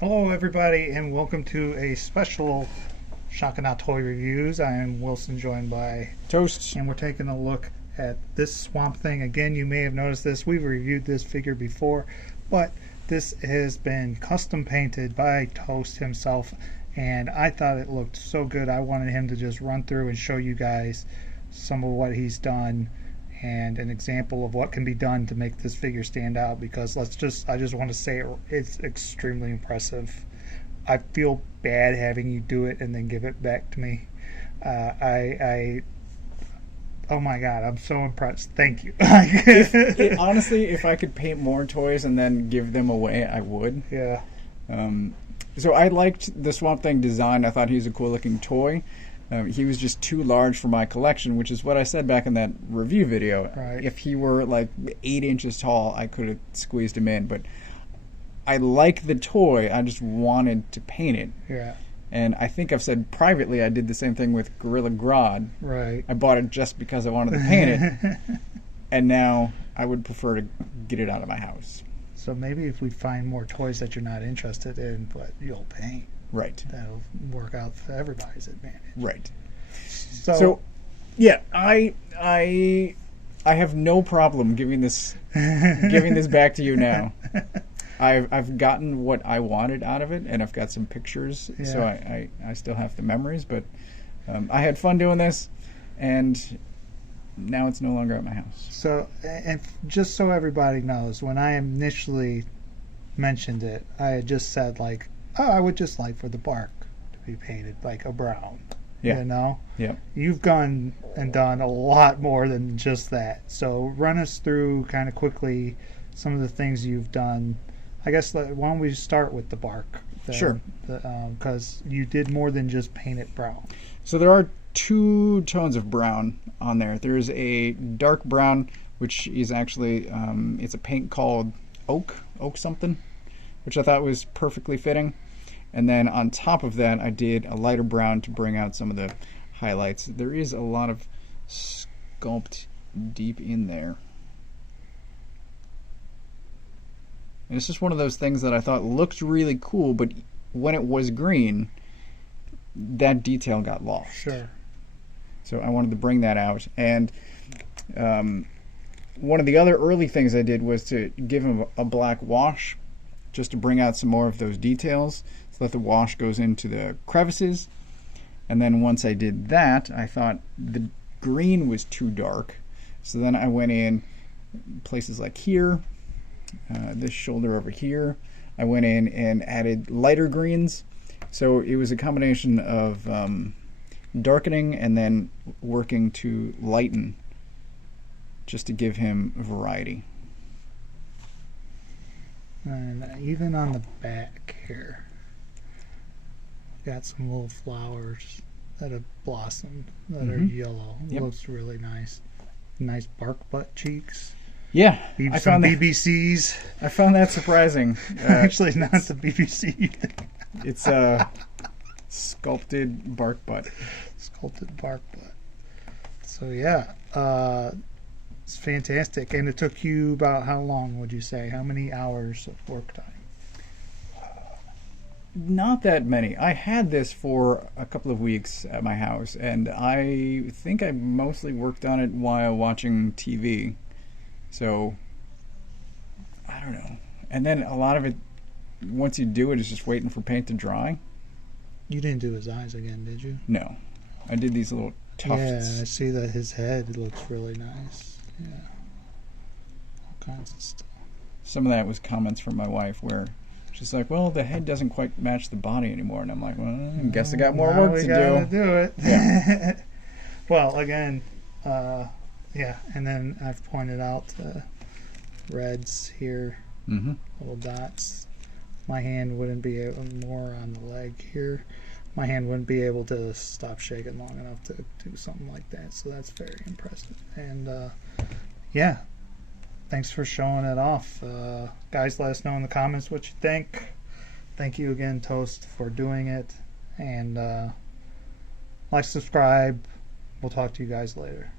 Hello, everybody, and welcome to a special Shock and Not Toy Reviews. I am Wilson, joined by Toast. and we're taking a look at this Swamp Thing. Again, you may have noticed this. We've reviewed this figure before, but this has been custom painted by Toast himself, and I thought it looked so good. I wanted him to just run through and show you guys some of what he's done and an example of what can be done to make this figure stand out, because I just want to say it's extremely impressive. I feel bad having you do it and then give it back to me. I oh my god, I'm so impressed. Thank you. Honestly, if I could paint more toys and then give them away, I would. Yeah. So I liked the Swamp Thing design. I thought he was a cool looking toy. He was just too large for my collection, which is what I said back in that review video. Right. If he were like 8 inches tall, I could have squeezed him in. But I like the toy. I just wanted to paint it. Yeah. And I think I've said privately I did the same thing with Gorilla Grodd. Right. I bought it just because I wanted to paint it. And now I would prefer to get it out of my house. So maybe if we find more toys that you're not interested in, but you'll paint, Right. that'll work out for everybody's advantage. Right. So Yeah, I have no problem giving this back to you now. I've gotten what I wanted out of it, and I've got some pictures, so I still have the memories. But I had fun doing this, and now it's no longer at my house. So, and just so everybody knows, when I initially mentioned it, I had just said, like, oh, I would just like for the bark to be painted like a brown. Yeah. You know? Yeah. You've gone and done a lot more than just that. So run us through kind of quickly some of the things you've done. I guess, why don't we start with the bark? Sure. Because you did more than just paint it brown. So there are 2 tones of brown on there. There's a dark brown, which is actually it's a paint called oak something, which I thought was perfectly fitting. And then on top of that, I did a lighter brown to bring out some of the highlights. There is a lot of sculpt deep in there. And it's just one of those things that I thought looked really cool, but when it was green, that detail got lost. Sure. So I wanted to bring that out. And one of the other early things I did was to give him a black wash, just to bring out some more of those details, so that the wash goes into the crevices. And then once I did that, I thought the green was too dark. So then I went in places like here, this shoulder over here. I went in and added lighter greens. So it was a combination of darkening and then working to lighten, just to give him variety. And even on the back here, got some little flowers that have blossomed that are yellow. Yep. Looks really nice. Nice bark butt cheeks. Yeah, I found BBCs. I found that surprising. Actually, not the BBC. It's a sculpted bark butt. Sculpted bark butt. So yeah, it's fantastic. And it took you about how long, would you say? How many hours of work time? Not that many. I had this for a couple of weeks at my house, and I think I mostly worked on it while watching TV. So, I don't know. And then a lot of it, once you do it, is just waiting for paint to dry. You didn't do his eyes again, did you? No. I did these little tufts. Yeah, I see that his head looks really nice. Yeah. All kinds of stuff. Some of that was comments from my wife where she's like, well, the head doesn't quite match the body anymore. And I'm like, well, I guess I got more Now work we to gotta do. do it. Yeah. Well, again, yeah, and then I've pointed out the reds here, little dots. My hand wouldn't be able, more on the leg here. My hand wouldn't be able to stop shaking long enough to do something like that. So that's very impressive. And yeah, thanks for showing it off. Guys, let us know in the comments what you think. Thank you again, Toast, for doing it. And like, subscribe. We'll talk to you guys later.